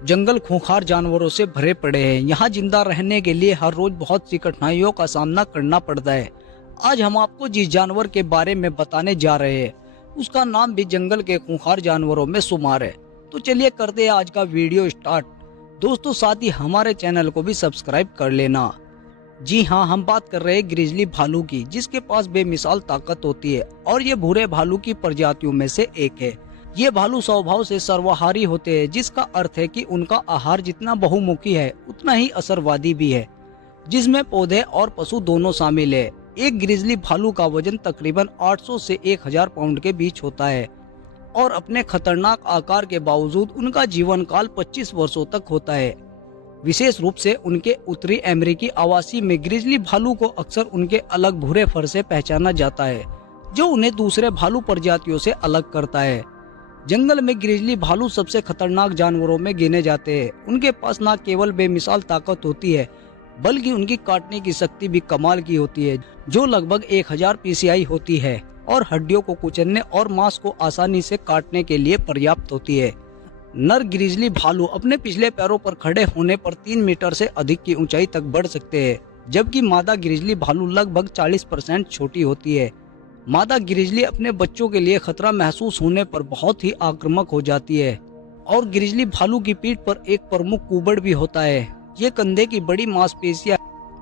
जंगल खूंखार जानवरों से भरे पड़े हैं। यहाँ जिंदा रहने के लिए हर रोज बहुत सी कठिनाइयों का सामना करना पड़ता है। आज हम आपको जिस जानवर के बारे में बताने जा रहे हैं उसका नाम भी जंगल के खूंखार जानवरों में शुमार है। तो चलिए करते हैं आज का वीडियो स्टार्ट। दोस्तों साथ ही हमारे चैनल को भी सब्सक्राइब कर लेना। जी हाँ, हम बात कर रहे हैं ग्रिजली भालू की, जिसके पास बेमिसाल ताकत होती है और ये भूरे भालू की प्रजातियों में से एक है। ये भालू स्वभाव से सर्वाहारी होते हैं, जिसका अर्थ है कि उनका आहार जितना बहुमुखी है उतना ही असरवादी भी है, जिसमें पौधे और पशु दोनों शामिल है। एक ग्रिजली भालू का वजन तकरीबन 800 से 1000 पाउंड के बीच होता है और अपने खतरनाक आकार के बावजूद उनका जीवन काल 25 वर्षों तक होता है। विशेष रूप से उनके उत्तरी अमेरिकी आवासी में ग्रिजली भालू को अक्सर उनके अलग भूरे फर से पहचाना जाता है, जो उन्हें दूसरे भालू प्रजातियों से अलग करता है। जंगल में ग्रिजली भालू सबसे खतरनाक जानवरों में गिने जाते हैं। उनके पास न केवल बेमिसाल ताकत होती है, बल्कि उनकी काटने की शक्ति भी कमाल की होती है, जो लगभग 1000 psi होती है और हड्डियों को कुचलने और मांस को आसानी से काटने के लिए पर्याप्त होती है। नर ग्रिजली भालू अपने पिछले पैरों पर खड़े होने पर 3 मीटर से अधिक की ऊंचाई तक बढ़ सकते हैं, जबकि मादा ग्रिजली भालू लगभग 40% छोटी होती है। मादा ग्रिजली अपने बच्चों के लिए खतरा महसूस होने पर बहुत ही आक्रामक हो जाती है और ग्रिजली भालू की पीठ पर एक प्रमुख कुबड़ भी होता है। ये कंधे की बड़ी मांसपेशियां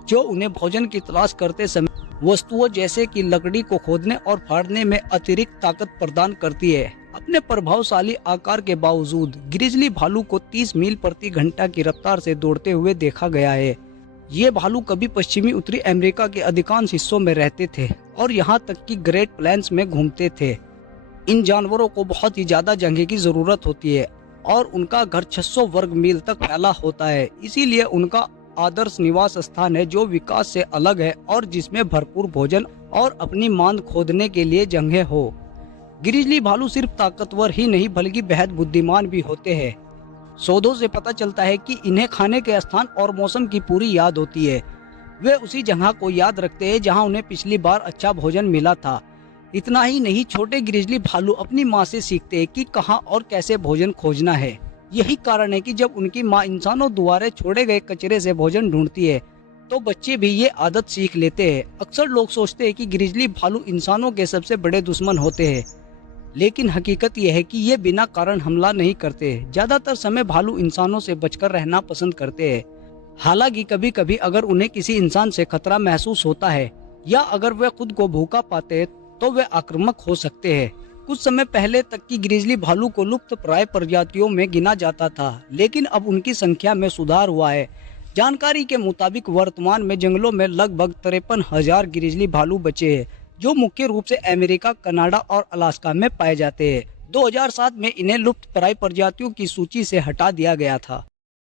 जो उन्हें भोजन की तलाश करते समय वस्तुओं जैसे कि लकड़ी को खोदने और फाड़ने में अतिरिक्त ताकत प्रदान करती है। अपने प्रभावशाली आकार के बावजूद ग्रिजली भालू को 30 मील प्रति घंटा की रफ्तार से दौड़ते हुए देखा गया है। ये भालू कभी पश्चिमी उत्तरी अमेरिका के अधिकांश हिस्सों में रहते थे और यहाँ तक कि ग्रेट प्लेन्स में घूमते थे। इन जानवरों को बहुत ही ज्यादा जगह की जरूरत होती है और उनका घर 600 वर्ग मील तक फैला होता है, इसीलिए उनका आदर्श निवास स्थान है जो विकास से अलग है और जिसमें भरपूर भोजन और अपनी मांद खोदने के लिए जगह हो। ग्रिजली भालू सिर्फ ताकतवर ही नहीं बल्कि बेहद बुद्धिमान भी होते हैं। शोधों से पता चलता है कि इन्हें खाने के स्थान और मौसम की पूरी याद होती है। वे उसी जगह को याद रखते हैं जहां उन्हें पिछली बार अच्छा भोजन मिला था। इतना ही नहीं, छोटे ग्रिजली भालू अपनी माँ से सीखते हैं कि कहां और कैसे भोजन खोजना है। यही कारण है कि जब उनकी माँ इंसानों द्वारा छोड़े गए कचरे से भोजन ढूंढती है तो बच्चे भी ये आदत सीख लेते हैं। अक्सर लोग सोचते हैं कि ग्रिजली भालू इंसानों के सबसे बड़े दुश्मन होते हैं, लेकिन हकीकत यह है कि ये बिना कारण हमला नहीं करते। ज्यादातर समय भालू इंसानों से बचकर रहना पसंद करते हैं। हालांकि कभी कभी अगर उन्हें किसी इंसान से खतरा महसूस होता है या अगर वे खुद को भूखा पाते हैं तो वे आक्रामक हो सकते हैं। कुछ समय पहले तक की ग्रिजली भालू को लुप्त प्राय प्रजातियों में गिना जाता था, लेकिन अब उनकी संख्या में सुधार हुआ है। जानकारी के मुताबिक वर्तमान में जंगलों में लगभग 53,000 ग्रिजली भालू बचे हैं, जो मुख्य रूप से अमेरिका, कनाडा और अलास्का में पाए जाते हैं। 2007 में इन्हें लुप्त प्राय प्रजातियों की सूची से हटा दिया गया था।